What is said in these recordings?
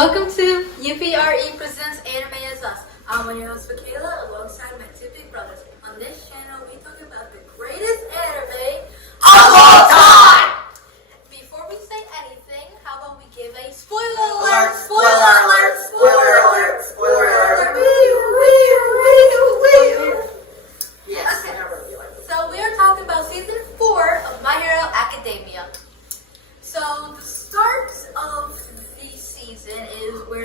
Welcome to UPRE Presents Anime As Us. I'm one of your host, Mikayla, alongside my two big brothers. On this channel, we talk about the greatest anime of all time! Before we say anything, how about we give a spoiler alert? Spoiler alert! Spoiler alert! Spoiler alert! Yes. Okay. So we are talking about season 4 of My Hero Academia. So the start of the season is where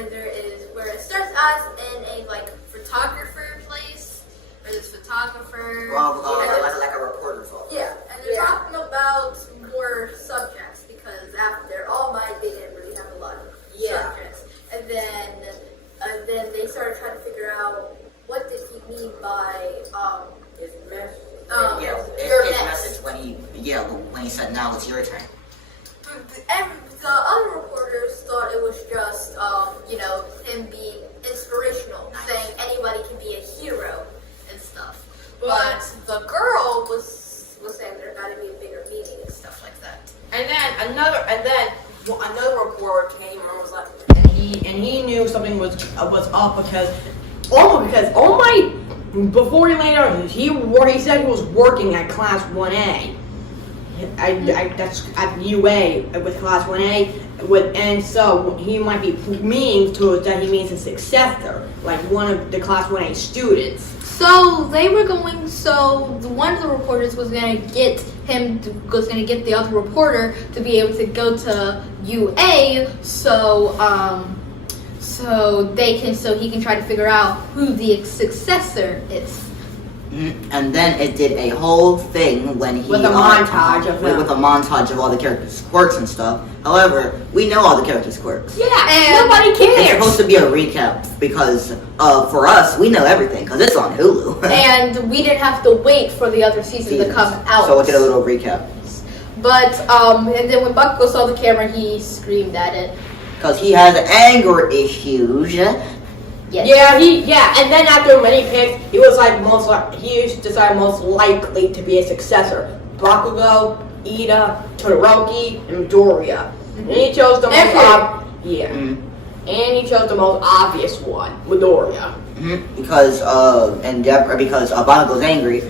it starts as in a photographer place, where there's photographer. Like a reporter's office. Yeah, and they're talking about more subjects because after All Might they didn't really have a lot of subjects, and then they started trying to figure out what did he mean by His message. your His next. message when he said now it's your turn. And the other reporters thought it was just, him being inspirational, saying anybody can be a hero and stuff. But the girl was saying there gotta be a bigger meaning and stuff like that. And then another reporter came and was like, and he knew something was up because All Might, before he laid out, he said he was working at Class 1A. That's at UA with Class 1A, and so he might be meaning to it that he means a successor, like one of the Class 1A students. So one of the reporters was gonna get the other reporter to be able to go to UA, so he can try to figure out who the successor is. And then it did a whole thing when he With a montage of them. with a montage of all the characters' quirks and stuff. However, we know all the characters' quirks. Yeah, And nobody It's cares. supposed to be a recap because for us, we know everything because it's on Hulu. And we didn't have to wait for the other season to come out. So we'll get a little recap. But and then when Bakugo saw the camera, he screamed at it. Because he has anger issues. Yes. And then after many picks, he decided most likely to be a successor. Bakugo, Ida, Todoroki, and Midoriya. And he chose the most and he chose the most obvious one, Midoriya. Because Bakugo's angry.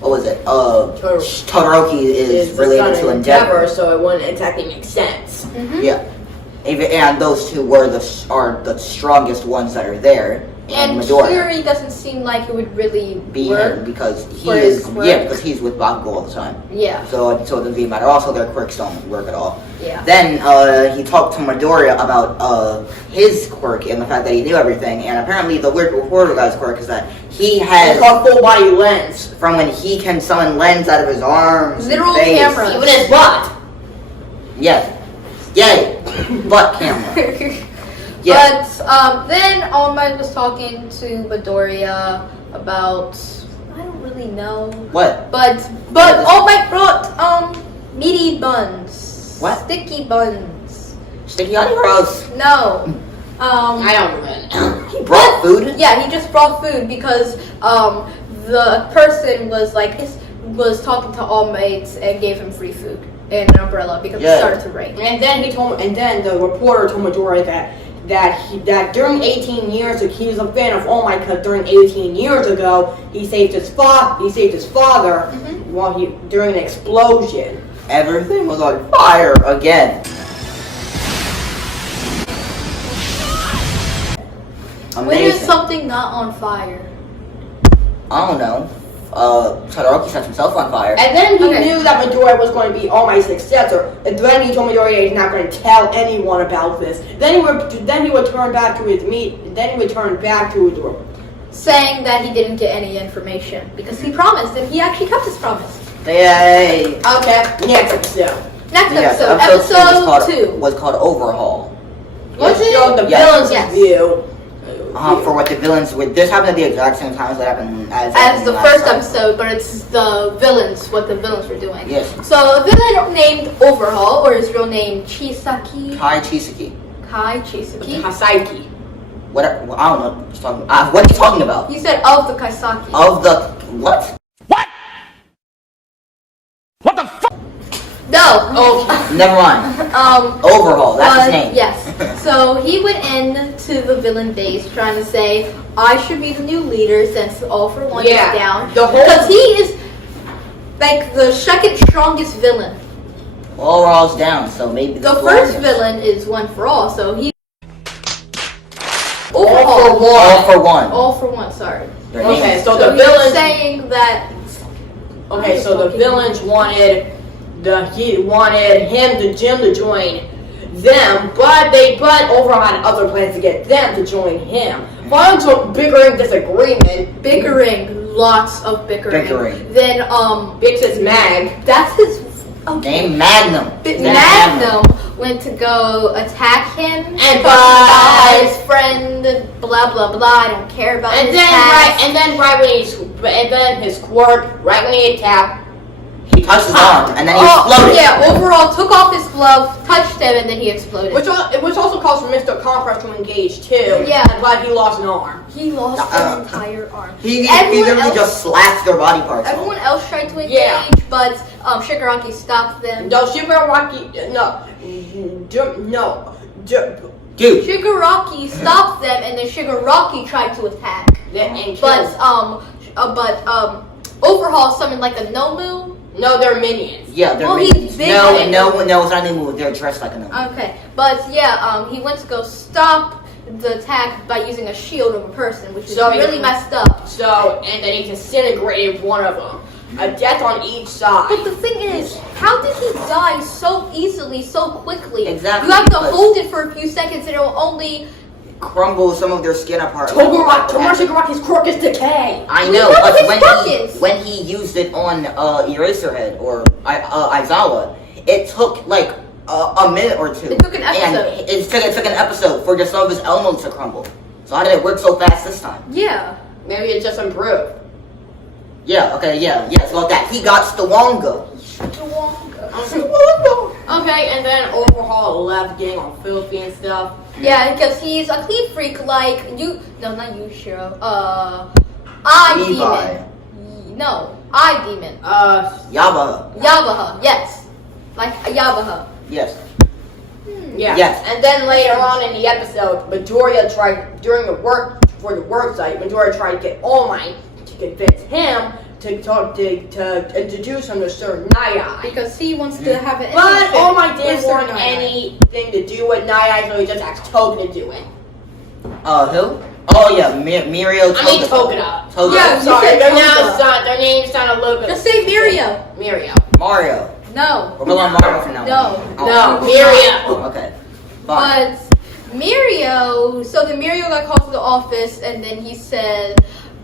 What was it? Todoroki is related to Endeavor. So it wouldn't exactly make sense. Yeah. And those two are the strongest ones that are there. And Midoriya Kiri doesn't seem like it would really be work him because he for his quirk. because he's with Bakugo all the time. Yeah. So it doesn't even matter. Also, their quirks don't work at all. Yeah. Then he talked to Midoriya about his quirk and the fact that he knew everything. And apparently, the weird reporter guy's quirk is that he has It's called full body lens. from when he can summon lens out of his arms, Literal and face. cameras. Even his butt. Yes. Yay. Butt camera. Yeah. But then All Might was talking to Midoriya about I don't really know. What? But All Might brought meaty buns. What? Sticky buns. Sticky on gross. No. I don't even know. He brought food? Yeah, he just brought food because the person was talking to All Might and gave him free food and an umbrella because it started to rain. And then the reporter told Midoriya that during 18 years, he was a fan of All Might because during 18 years ago, he saved his father during an explosion. Everything was on fire again. When is Amazing. something not on fire? I don't know. Todoroki set himself on fire. And then he knew that Midoriya was going to be All Might's successor. And then he told Midoriya he's not going to tell anyone about this. Then he would turn back to his Saying that he didn't get any information because he promised and he actually kept his promise. Yay! Okay, next episode. Next Yes, episode, episode 2. was called Overhaul. Was it? Showed the Yes. villain's view. For what the villains would. This happened at the exact same time as that happened As the last first time. episode, but it's what the villains were doing. Yes. So a villain named Overhaul, or his real name Chisaki. Kai Chisaki. Kai Chisaki. Hasaiki. What? I don't know. What are you talking about? He said of the Kaisaki. Of the what? No. Oh, Never mind. Overhaul. That's his name. Yes. So he went into the villain base trying to say, I should be the new leader since All For One is down. Because he is like the second strongest villain. Overall's down, so maybe the first villain is One For All, so he. All For One. All For One, sorry. Okay, so the he's villains saying that. Okay, so the villains wanted him to join them, but Overall had other plans to get them to join him. Finally, to bickering disagreement. Lots of bickering. Then Bix is Mag. That's his name Magnum. Magnum went to go attack him and his friend, blah blah blah. I don't care about his past. And then his quirk, right when he attacked, he touched his arm and then he exploded. Yeah, Overall took off his glove, touched him, and then he exploded. Which also calls for Mr. Compress to engage too. Yeah. But he lost an arm. He lost his entire arm. He literally just slapped their body parts. Everyone else tried to engage, but Shigaraki stopped them. No, Shigaraki, Dude. Shigaraki stopped them, and then Shigaraki tried to attack. But Overhaul summoned like a Nomu. No, they're minions. Yeah, they're minions. No, it's not a move. They're dressed like a Nomu. Okay, but yeah, he went to go stop the attack by using a shield of a person, which is really messed up. So, and then he disintegrated one of them. A death on each side. But the thing is, how did he die so easily, so quickly? Exactly. You have to hold it for a few seconds and it will only crumble some of their skin apart. Togaraki's quirk is decay. I know, but when he used it on Eraserhead or Aizawa, it took like a minute or two. It took an episode. And it took an episode for just some of his elements to crumble. So how did it work so fast this time? Yeah. Maybe it just improved. Yeah, okay, yeah, it's about that. He got Stawonga. Okay, and then Overhaul left getting all filthy and stuff. Yeah, because he's a clean freak like you. No, not you, Shiro. Demon. No, Demon. Yabaha. Yes. Like Yabaha. Yes. Yeah. Yes. And then later on in the episode, Midoriya tried for the work site. Midoriya tried to get All Might to convince him to introduce him to Sir Nai. Because he wants to have an. But All Might didn't want anything to do with Nai, so he just asked Toga to do it. Who? Oh yeah, Mirio. Togeda. Yeah, sorry. Their names sound a little bit. Just say Mirio. Mario. No. We're going Mario for now. No, Mirio. Okay. But Mirio, so the Mirio got called to the office, and then he said,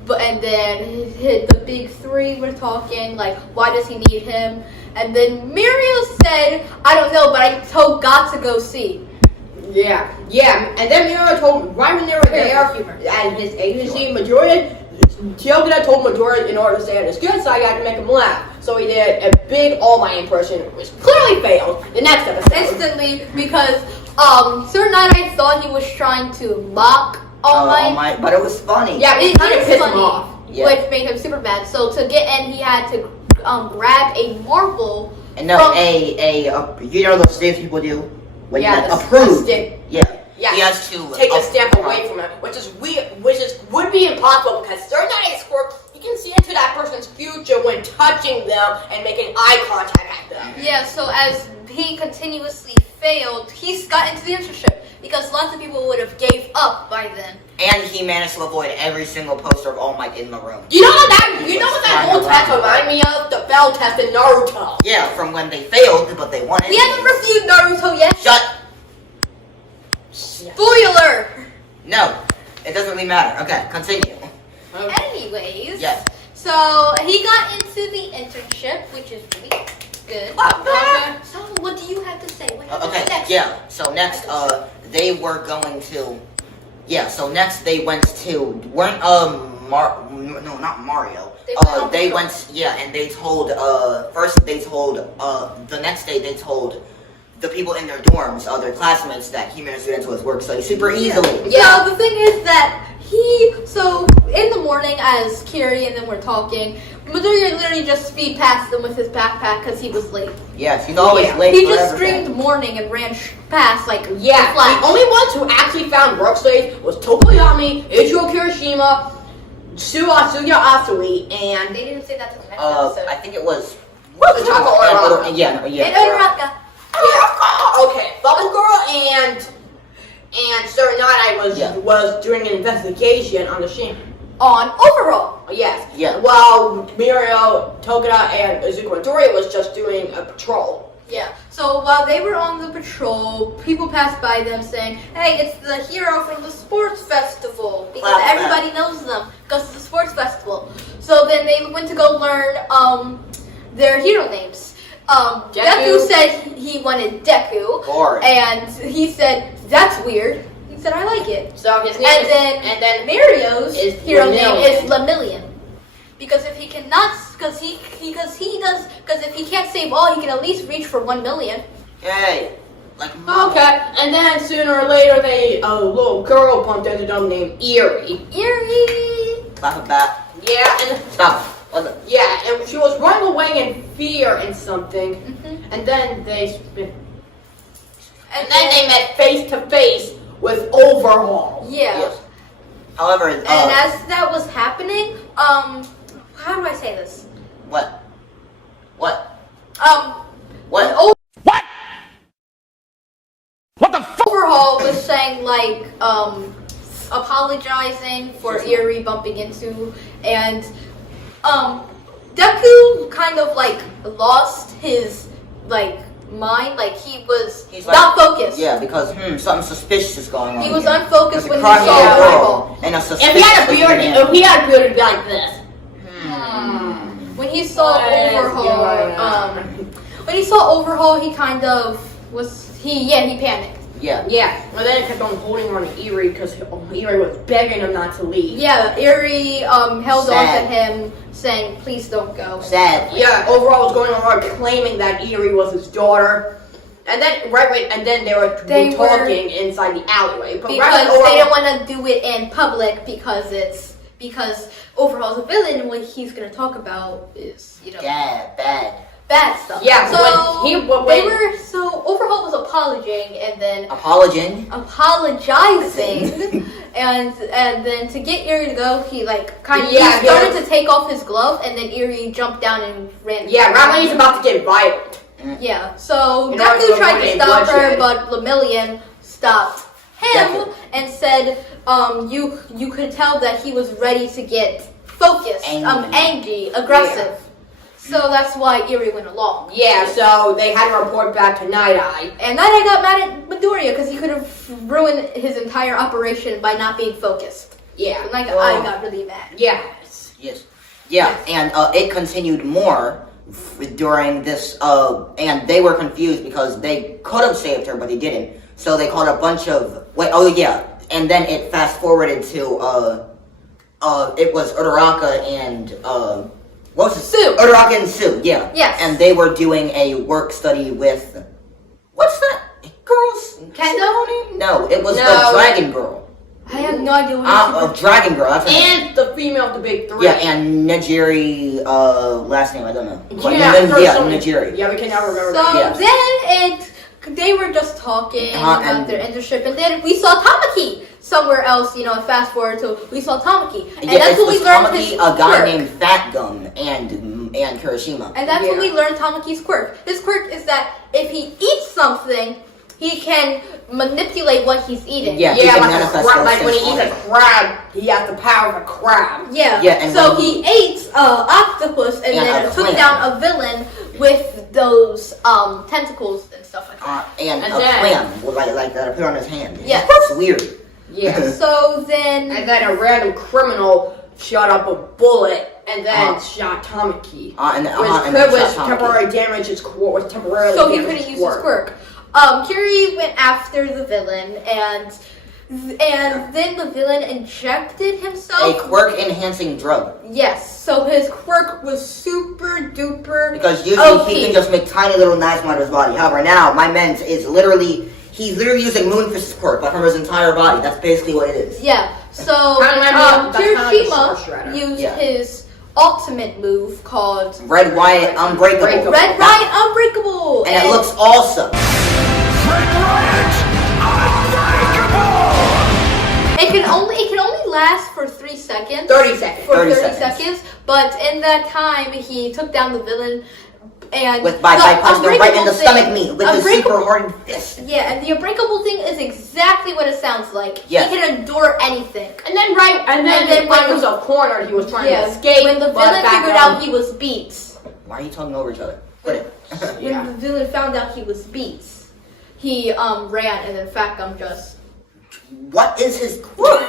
and then the big three were talking, like, why does he need him? And then Mirio said, I don't know, but I told God to go see. Yeah, and then Mirio told, right when they were there, at his agency, Togeda told Midoriya in order to stay on his good side, I got to make him laugh. So he did a big All Might impression, which clearly failed the next episode. Instantly, because Sir Nai thought he was trying to mock All Might. But it was funny. Yeah, it kind of pissed him off. Which made him super mad. So to get in, he had to grab a marble. And no, you know those things people do? When you approve. Yeah, he has to take a step away from it, which would be impossible because Sir Nai's quirk, you can see into that person's future when touching them and making eye contact at them. Yeah, so as he continuously failed, he got into the internship because lots of people would have gave up by then. And he managed to avoid every single poster of All Might in the room. You know what that whole test reminded me of? The Bell test in Naruto. Yeah, from when they failed, but they won it. We haven't reviewed Naruto yet. Shut. Spoiler! No, it doesn't really matter. Okay, continue. Anyways. Yes. So he got into the internship, which is really good. So what do you have to say? Okay, yeah. So next, they were going to. Yeah. So next they went to no, not Mario. They went. Yeah, and they told. First they told. The next day they told the people in their dorms, their classmates, that he managed to get into his work site super easily. Yeah. So the thing is that in the morning as Kiri and them were talking, Midoriya literally just speed past them with his backpack because he was late. Yes, he's always late. He for just everything. screamed morning and ran past like Yeah, a flash. the only ones who actually found work slaves was Tokoyami, Ichiro Kirishima, Suya Asui, and They didn't say that to the next episode. I think it was. the Chocolate Uraraka. Yeah. And Uraraka. Okay, Bubble Girl and Serenade was doing an investigation on the ship. On overhaul. Yes. Yeah. While Mirio, Tokura, and Izuku Midoriya was just doing a patrol. Yeah. So while they were on the patrol, people passed by them saying, "Hey, it's the hero from the sports festival," because Wow. everybody knows them because it's the sports festival. So then they went to go learn their hero names. Deku said he wanted Deku, Boring. and he said that's weird. He said I like it. So his name And then Mario's is hero name is Lemillion. Lemillion. Because if he cannot, because if he can't save all, he can at least reach for 1 million. Hey, like. Okay, and then sooner or later, a little girl bumped into them named Eerie. Eerie. Clap it back. Yeah, and Stop. What's it? yeah, and she was running away in fear and something, and then they met face to face with Overhaul. Yeah. Yes. However, And as that was happening, how do I say this? what? Overhaul was saying like apologizing for Eerie bumping into, and Deku kind of like lost his like mind, like he's not focused. Yeah, because something suspicious is going on. He was here. unfocused There's a when he crying saw little Overhaul. girl and a suspicious. If he had a beard, it'd be like this. When he saw Overhaul, when he saw Overhaul, he kind of he panicked. Yeah. Yeah, and then it kept on holding on to Eerie because Eerie was begging him not to leave. Yeah, Eerie held on Sad. to him, saying, "Please don't go." Sad. Yeah, Overhaul was going around claiming that Eerie was his daughter. And then they were talking inside the alleyway. But Because they don't want to do it in public because Overhaul's a villain, and what he's going to talk about is, bad stuff. Yeah, so when Overhaul was apologizing and then Apologizing. and then to get Eerie to go, he started to take off his glove, and then Eerie jumped down and ran. Yeah, right when he's about to get violent. Yeah, so In order Deku to tried to avoid stop her, bloodshed. but Lemillion stopped him Deku. and said, you could tell that he was ready to get focused, angry, aggressive. So that's why Eerie went along. Yeah, so they had to report back to Night Eye. And Night Eye got mad at Midoriya because he could have ruined his entire operation by not being focused. Yeah. And Night Eye got really mad. Yes. Yeah, and it continued more during this, and they were confused because they could have saved her, but they didn't. So they called a bunch of, and then it fast forwarded to, it was Uraraka and, what was it? Sue. Uraraka and Sue, yeah. Yes. And they were doing a work study with, what's that girl's Kendo? name? No, it was No. the Dragon Girl. I have no idea what Dragon Girl, that's her name. And the female of the big three. Yeah, and Najiri, last name, I don't know. Najiri. Yeah, we can now remember So that. Yeah. then they were just talking Uh-huh, about and- their internship, and then we saw Tamaki somewhere else. Fast forward to we saw Tamaki, and Yeah, that's it when we was learned Tamaki, his a guy quirk. named Fat Gum, and Kirishima. And that's when Yeah. we learned Tamaki's quirk. His quirk is that if he eats something, he can manipulate what he's eating. Yeah, he Yeah, can like, manifest like those when he things eats a crab, he has the power of a crab. Yeah. Yeah, and so when he ate octopus and And then a took clam. down a villain with those tentacles and stuff like that. And And a then- clam, like that appear on his hand. Yes. It's weird. Yeah. So then And then a random criminal shot up a bullet and then shot Tamaki. And Which then was shot Tamaki. temporary damage his quirk, was temporarily so he damaged couldn't his use his quirk. Kiri went after the villain, and then the villain injected himself. A quirk-enhancing drug. Yes, so his quirk was super duper Because usually OP. he can just make tiny little knives out of his body. However, now, my men's is literally, he's literally using Moonfist's quirk, but from his entire body. That's basically what it is. Yeah, So That's kinda like a Star Kirishima Shredder. used Yeah. his ultimate move called Red Riot Unbreakable. Red Riot Unbreakable, And it looks awesome. It can only last for 3 seconds. 30 seconds. For 30 30 seconds. seconds. But in that time, he took down the villain. And By the punching him right in the Unbreakable stomach thing- meat with his super hard fist. Yeah, and the Unbreakable thing is exactly what it sounds like. Yeah. He can endure anything. And then when when he was a corner, he was trying Yeah, to escape. when the but villain back figured down. out he was beat. Why are you talking over each other? Quit it. Yeah. When the villain found out he was beat, he ran, and in fact, I'm just. What is his quirk?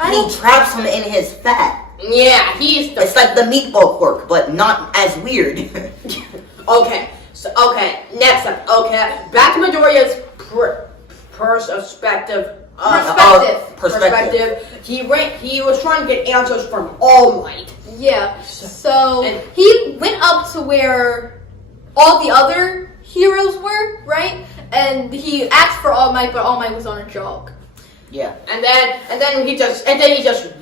I He don't. traps him in his fat. Yeah, he's the It's like the meatball quirk, but not as weird. Okay, next up. Okay, back to Midoriya's perspective. Perspective. He was trying to get answers from All Might. Yeah. So And- he went up to where all the other heroes were, right? And he asked for All Might, but All Might was on a jog. Yeah. And then he just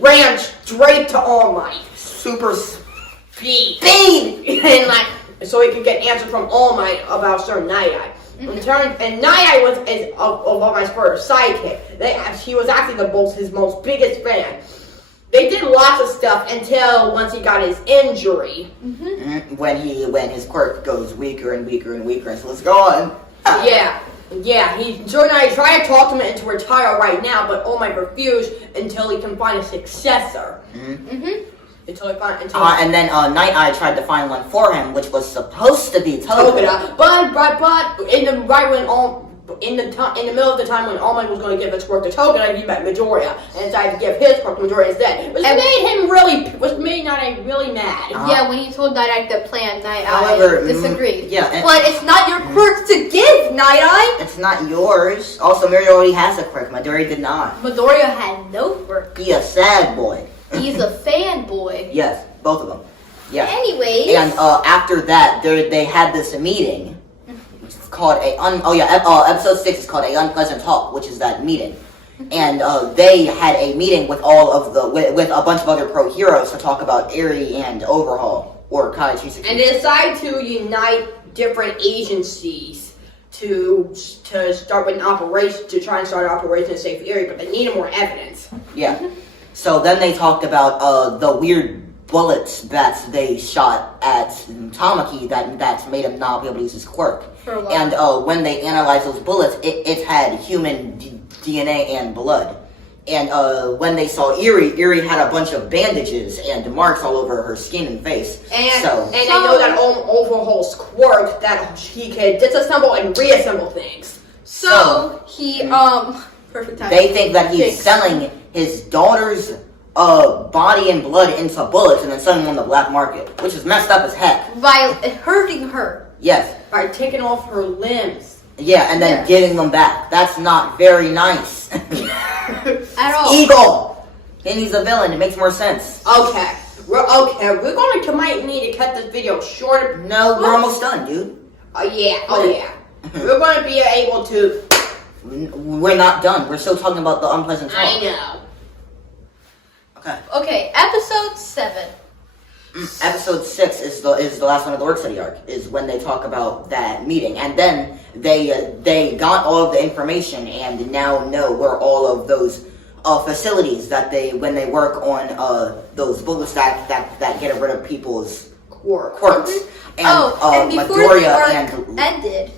ran straight to All Might. Super Speed. speed! And like so he could get answers from All Might about certain Night Eye. And Night Eye was of All Might's first sidekick. He was actually his most biggest fan. They did lots of stuff until once he got his injury. When his quirk goes weaker and weaker and weaker until it's gone. Yeah. So now he tried to talk him into retire right now, but All Might refused until he can find a successor. And then Night Eye tried to find one for him, which was supposed to be Togeda. But in the middle of the time when All Might was going to give his quirk to Togeda, he met Midoriya and decided to give his quirk to Midoriya instead, which made Night Eye really mad. Yeah, when he told Night Eye the plan, Night Eye However, disagreed. yeah, But it's not your quirk to give, Night Eye. It's not yours. Also, Miri already has a quirk. Midori did not. Midoriya had no quirk. He a sad boy. He's a fanboy. Yes, both of them. Yeah. Anyways. And after that, they had this meeting. It's called episode 6 is called A Unpleasant Talk, which is that meeting. And they had a meeting with with a bunch of other pro heroes to talk about Eri and Overhaul or Kai 360. And they decided to unite different agencies to start with an operation, to try and start an operation to save Eri, but they needed more evidence. Yeah. So then they talked about the weird bullets that they shot at Tamaki that made him not be able to use his quirk. For a while. And when they analyzed those bullets, it had human DNA and blood. And when they saw Eri had a bunch of bandages and marks all over her skin and face. And they know that Overhaul's quirk that he can disassemble and reassemble things. So he perfect time. They think that he's selling his daughter's body and blood into bullets and then selling them on the black market, which is messed up as heck. by hurting her. Yes. By taking off her limbs. Yeah, and then Yeah. giving them back. That's not very nice. At all. Eagle! And he's a villain. It makes more sense. Okay. We're going to might need to cut this video short. No, we're almost done, dude. Oh yeah. We're going to be able to. We're not done. We're still talking about the unpleasant talk. I know. Okay. Okay, episode 7. Episode 6 is the last one of the work study arc. Is when they talk about that meeting, and then they got all of the information and now know where all of those facilities that when they work on those bullets that get rid of people's quirks. And, and before the Midoriya arc ended.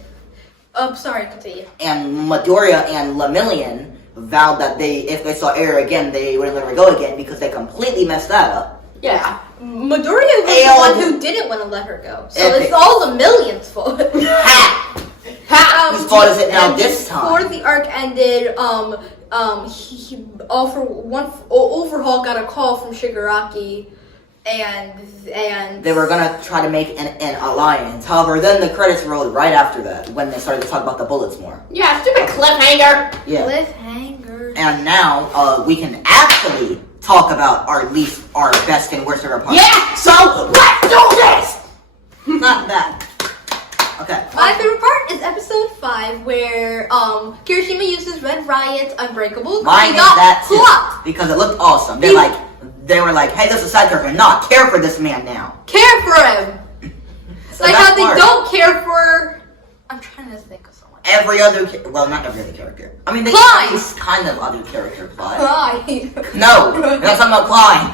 Oh, sorry, continue. And Midoriya and Lemillion vowed that if they saw Eri again, they wouldn't let her go again because they completely messed that up. Yeah. Midoriya was the one who didn't want to let her go. So Epic. it's all the Million's fault. Whose fault is it now and this time? Before the arc ended, Overhaul got a call from Shigaraki, and They were gonna try to make an alliance. However, then the credits rolled right after that when they started to talk about the bullets more. Yeah, stupid cliffhanger. Yeah. cliffhanger. And now we can actually talk about our best and worst ever parts. Yeah. So let's do this. Not that. Okay. My favorite part is episode 5, where Kirishima uses Red Riot's Unbreakable. Mine He is got that too, flopped. because it looked awesome. They were like, hey, this is a side character. Not care for this man now. Care for him. So Like that's how they smart. don't care for. I'm trying to think of someone. Every other, well, not every other character. I mean, they Clyde. use kind of other character, Clyde. Clyde. No, we're not talking about Clyde.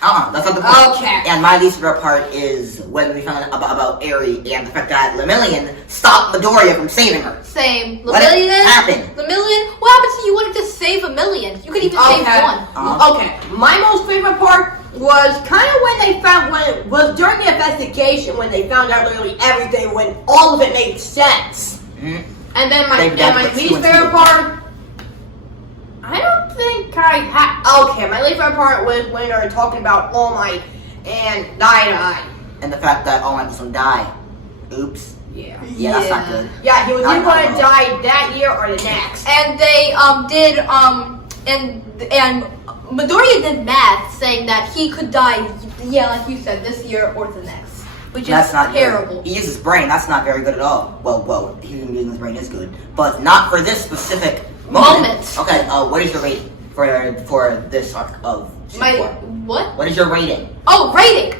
That's not the point. Okay. And my least favorite part is when we found out about Eri and the fact that Lemillion stopped Midoriya from saving her. Same. Let it Lemillion. happen. Lemillion. What happens if you wanted to save a million? You could even save one. Okay, my most favorite part was kind of when it was during the investigation when they found out literally everything, when all of it made sense. Mhm. And then They've done my what least two and two favorite did. part, I don't think I had. Okay, my least favorite part was when they were talking about All Might and Dai. And the fact that All Might was gonna die. Oops. Yeah. Yeah, that's not good. Yeah, he was Not either going at to all. die that year or the next. And they did and Midoriya did math saying that he could die, like you said, this year or the next, which That's is not terrible. Good. He uses brain. That's not very good at all. Well, he using his brain is good, but not for this specific moment. Okay. What is your rating for this arc of My Super? what? What is your rating? Oh, rating.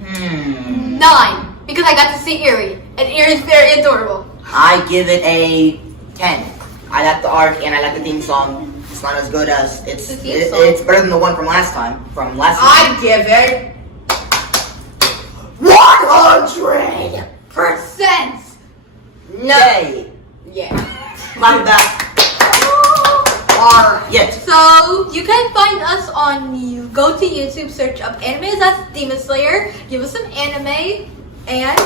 9, because I got to see Eri, and Eri's very adorable. I give it a 10. I like the arc and I like the theme song. It's not as good as it's better than the one from last time. I give it 100%. No. Yay! Yeah. Clap it back. Yes. So you can find us on go to YouTube, search up Anime is Us Demon Slayer, give us some anime, and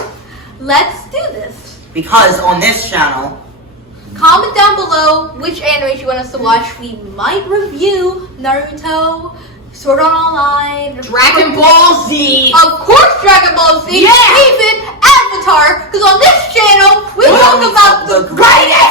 let's do this. Because on this channel, Comment down below which animes you want us to watch. We might review Naruto, Sword Art Online, Dragon Ball Z. of course Dragon Ball Z, Yeah. even Avatar, because on this channel we talk about the greatest